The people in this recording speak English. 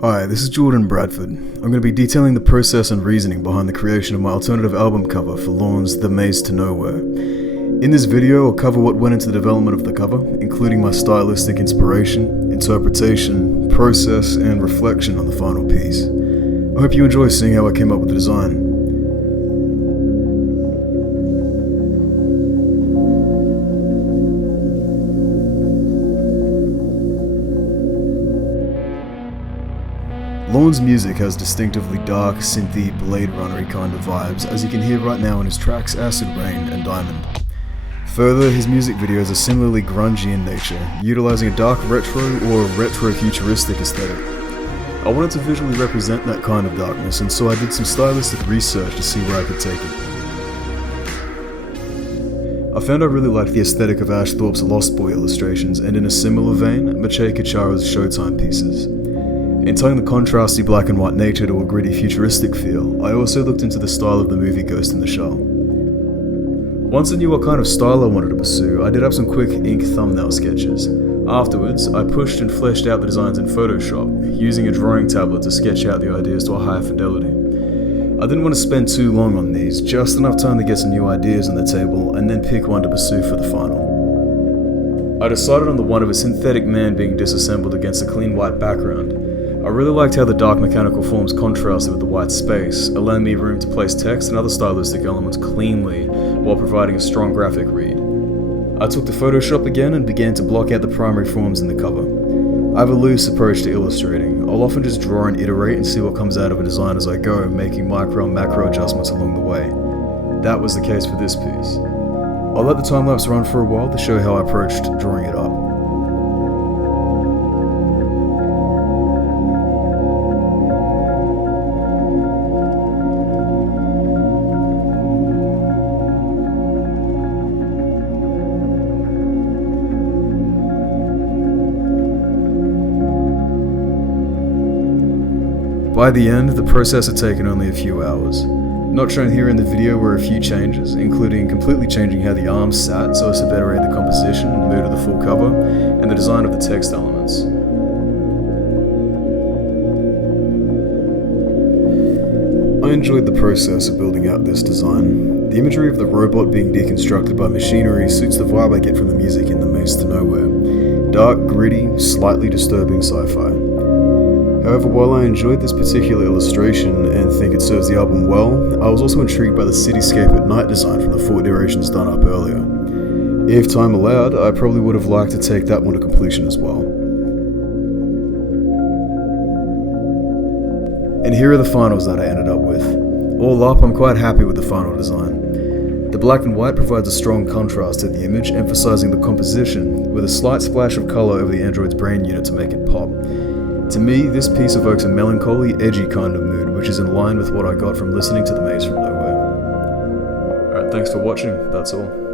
Hi, this is Bradford. I'm going to be detailing the process and reasoning behind the creation of my alternative album cover for Lorn's The Maze to Nowhere. In this video, I'll cover what went into the development of the cover, including my stylistic inspiration, interpretation, process, and reflection on the final piece. I hope you enjoy seeing how I came up with the design. Lorn's music has distinctively dark, synthy, Blade Runner-y kind of vibes, as you can hear right now in his tracks Acid Rain and Diamond. Further, his music videos are similarly grungy in nature, utilizing a dark retro or retro-futuristic aesthetic. I wanted to visually represent that kind of darkness, and so I did some stylistic research to see where I could take it. I found I really liked the aesthetic of Ash Thorpe's Lost Boy illustrations, and in a similar vein, Maciej Kuchara's Showtime pieces. In tying the contrasty black and white nature to a gritty futuristic feel, I also looked into the style of the movie Ghost in the Shell. Once I knew what kind of style I wanted to pursue, I did up some quick ink thumbnail sketches. Afterwards, I pushed and fleshed out the designs in Photoshop, using a drawing tablet to sketch out the ideas to a higher fidelity. I didn't want to spend too long on these, just enough time to get some new ideas on the table, and then pick one to pursue for the final. I decided on the one of a synthetic man being disassembled against a clean white background. I really liked how the dark mechanical forms contrasted with the white space, allowing me room to place text and other stylistic elements cleanly while providing a strong graphic read. I took to Photoshop again and began to block out the primary forms in the cover. I have a loose approach to illustrating. I'll often just draw and iterate and see what comes out of a design as I go, making micro and macro adjustments along the way. That was the case for this piece. I'll let the time-lapse run for a while to show how I approached drawing it up. By the end, the process had taken only a few hours. Not shown here in the video were a few changes, including completely changing how the arms sat so as to better aid the composition and mood of the full cover, and the design of the text elements. I enjoyed the process of building out this design. The imagery of the robot being deconstructed by machinery suits the vibe I get from the music in The Maze to Nowhere. Dark, gritty, slightly disturbing sci-fi. However, while I enjoyed this particular illustration and think it serves the album well, I was also intrigued by the cityscape at night design from the 4 iterations done up earlier. If time allowed, I probably would have liked to take that one to completion as well. And here are the finals that I ended up with. All up, I'm quite happy with the final design. The black and white provides a strong contrast to the image, emphasizing the composition, with a slight splash of color over the android's brain unit to make it pop. To me, this piece evokes a melancholy, edgy kind of mood, which is in line with what I got from listening to The Maze from Nowhere. Alright, thanks for watching, that's all.